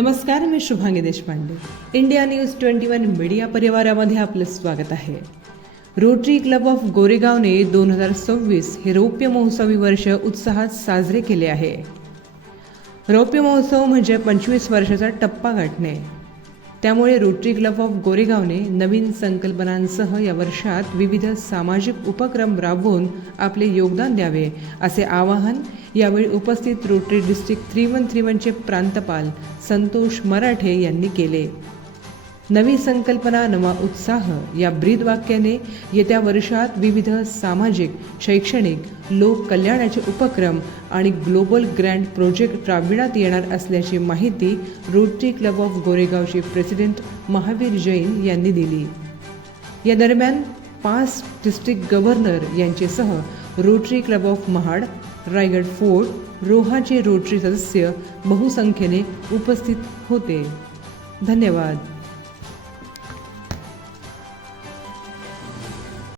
नमस्कार, मी Shubhangi Deshpande. India News 21 media परिवारामध्ये आपलं स्वागत आहे. रोटरी क्लब ऑफ गोरेगावने 2026 हे रौप्य महोत्सवी वर्ष उत्साहात साजरे केले आहे. रौप्य महोत्सव म्हणजे 25 वर्षाचा टप्पा गाठणे. त्यामुळे रोटरी क्लब ऑफ गोरेगावने नवीन संकल्पनांसह या वर्षात विविध सामाजिक उपक्रम राबवून आपले योगदान द्यावे असे आवाहन यावेळी उपस्थित रोटरी डिस्ट्रिक्ट 3131चे प्रांतपाल संतोष मराठे यांनी केले. नवी संकल्पना नवा उत्साह या ब्रीदवाक्याने येत्या वर्षात विविध सामाजिक, शैक्षणिक, लोक कल्याणाचे उपक्रम आणि ग्लोबल ग्रँड प्रोजेक्ट राबविण्यात येणार असल्याची माहिती रोटरी क्लब ऑफ गोरेगावचे प्रेसिडेंट महावीर जैन यांनी दिली. या दरम्यान 5 डिस्ट्रिक्ट गव्हर्नर यांचेसह Rotary Club of Mahad, Raigad Fort, रोहाचे रोटरी सदस्य बहुसंख्येने उपस्थित होते. धन्यवाद.